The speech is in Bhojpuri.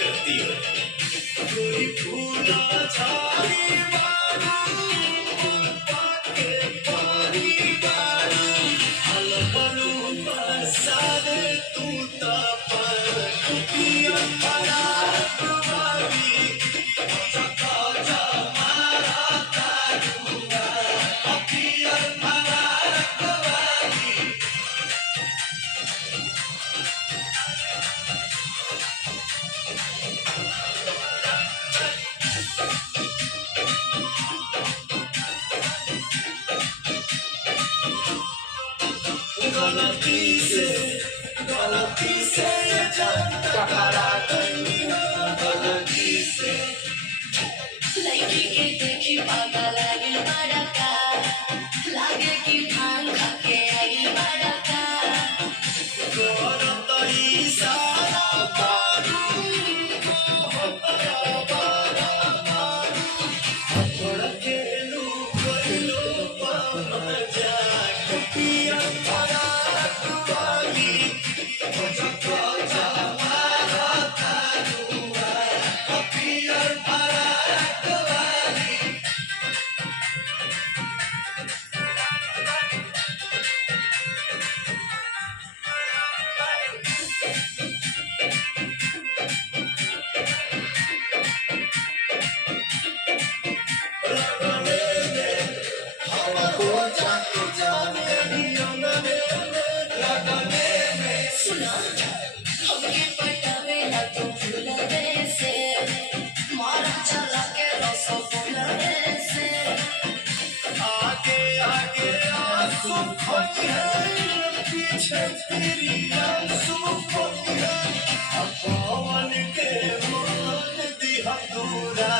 करती हो। कोई फूला झाड़ी बारू पाके पानी बारू अलबलू बरसात तू ता पर पिया पड़ा तुम्हारी चका जमारा तारूगा पिया पड़ा तुम्हारी गलती से जब टकरा गई हो गलती से लड़की के देखी पागा लागे बड़का लागे कि भांग खाके आई बड़का करत इशारा बारू मोहब्बत बारा मारू छोड़ के लू गइलो मजा पिया पड़ा रखवाली चका जमारा तारूगा पिया पड़ा रखवाली सुना हमके पटावे ना तो फूलवे से मारा चला के रसो फूलवे से आगे आगे आंसू खोई है पीछे तेरी आंसू खोई है पवन के मान दिया दूरा